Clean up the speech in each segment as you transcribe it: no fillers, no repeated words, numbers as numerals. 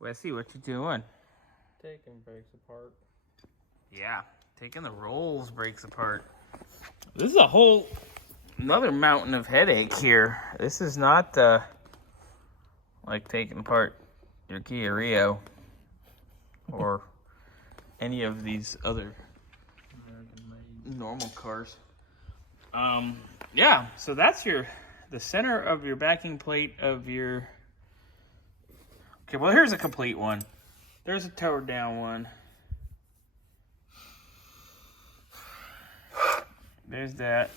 Wesley, what you doing? Taking brakes apart. Yeah, taking the rolls breaks apart. This is a whole another mountain of headache here. This is not like taking apart your Kia Rio or any of these other normal cars. Yeah, so that's the center of your backing plate of your. Okay, well here's a complete one. There's a towed down one. There's that.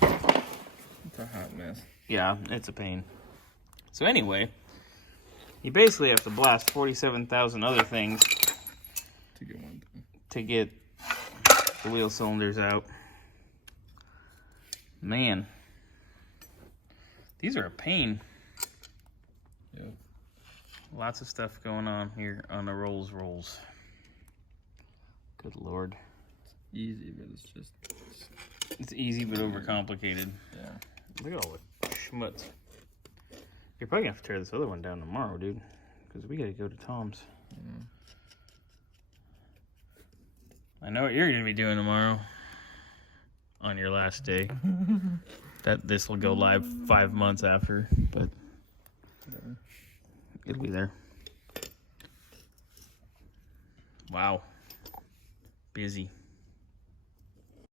It's a hot mess. Yeah, it's a pain. So anyway, you basically have to blast 47,000 other things To get one thing. to get the wheel cylinders out. Man, these are a pain. Yep. Lots of stuff going on here on the rolls. Good Lord. Easy, but it's just. It's easy but overcomplicated. Yeah. Look at all the schmutz. You're probably gonna have to tear this other one down tomorrow, dude. Because we gotta go to Tom's. Yeah. I know what you're gonna be doing tomorrow. On your last day. This will go live 5 months after, but it'll be there. Wow. Busy.